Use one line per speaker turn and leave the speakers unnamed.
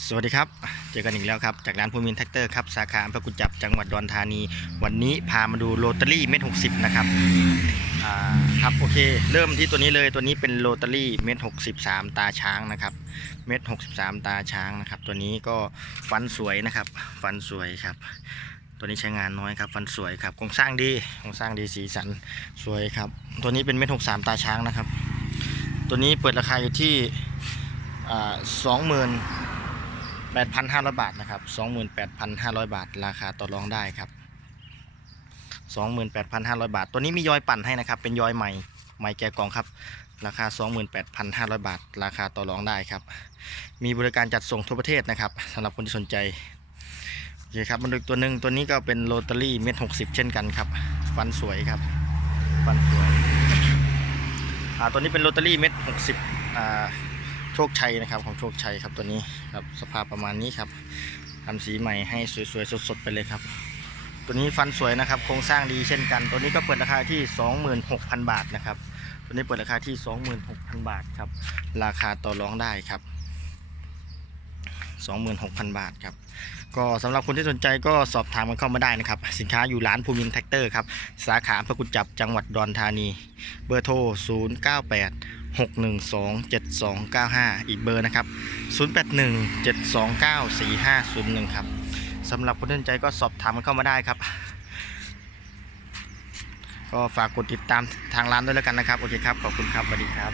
สวัสดีครับ เจอกันอีกแล้วครับ จากร้านภูมินแท็กเตอร์ครับ สาขาอำเภอกุจจับจังหวัดดอนธานี วันนี้พามาดูโรตารี่เม็ดหกสิบนะครับครับโอเค เริ่มที่ตัวนี้เลยตัวนี้เป็นโรตารี่เม็ดหกสิบสามตาช้างนะครับเม็ดหกสิบสามตาช้างนะครับ ตัวนี้ก็ฟันสวยนะครับ ฟันสวยครับ ตัวนี้ใช้งานน้อยครับ ฟันสวยครับโครงสร้างดีโครงสร้างดีสีสันสวยครับ ตัวนี้เป็นเม็ดหกสามตาช้างนะครับ ตัวนี้เปิดราคาอยู่ที่สองหมื่น 8,500 บาทนะครับ 28,500 บาท ราคาต่อรองได้ครับ 28,500 บาท ตัวนี้มียอยปั่นให้นะครับ เป็นยอยใหม่ใหม่แกะกล่องครับ ราคา 28,500 บาท ราคาต่อรองได้ครับ มีบริการจัดส่งทั่วประเทศนะครับสำหรับคนที่สนใจโอเคครับมาดูตัวหนึ่งตัวนี้ก็เป็นโรตารี่เม็ด60 เช่นกันครับ ฟันสวยครับ ฟันสวยอ่าตัวนี้เป็นโรตารี่เม็ด60อ่า โชคชัยนะครับของโชคชัยครับตัวนี้ครับสภาพประมาณนี้ครับทำสีใหม่ให้สวยๆสดๆไปเลยครับ ตัวนี้ฟันสวยนะครับโครงสร้างดีเช่นกัน ตัวนี้ก็เปิดราคาที่ 26,000 บาทนะครับตัวนี้เปิดราคาที่ 26,000 บาทครับราคาต่อรองได้ครับ 26,000 บาทครับ ก็สำหรับคนที่สนใจก็สอบถามกันเข้ามาได้นะครับ สินค้าอยู่ร้านภูมินแท็กเตอร์ครับ สาขาพระกุจจับจังหวัดดอนธานี เบอร์โทร 098 6127295 อีกเบอร์นะครับ 0817294501 ครับสำหรับคนที่สนใจก็สอบถามกันเข้ามาได้ครับ ก็ฝากกดติดตามทางร้านด้วยแล้วกันนะครับ โอเคครับ ขอบคุณครับสวัสดีครับ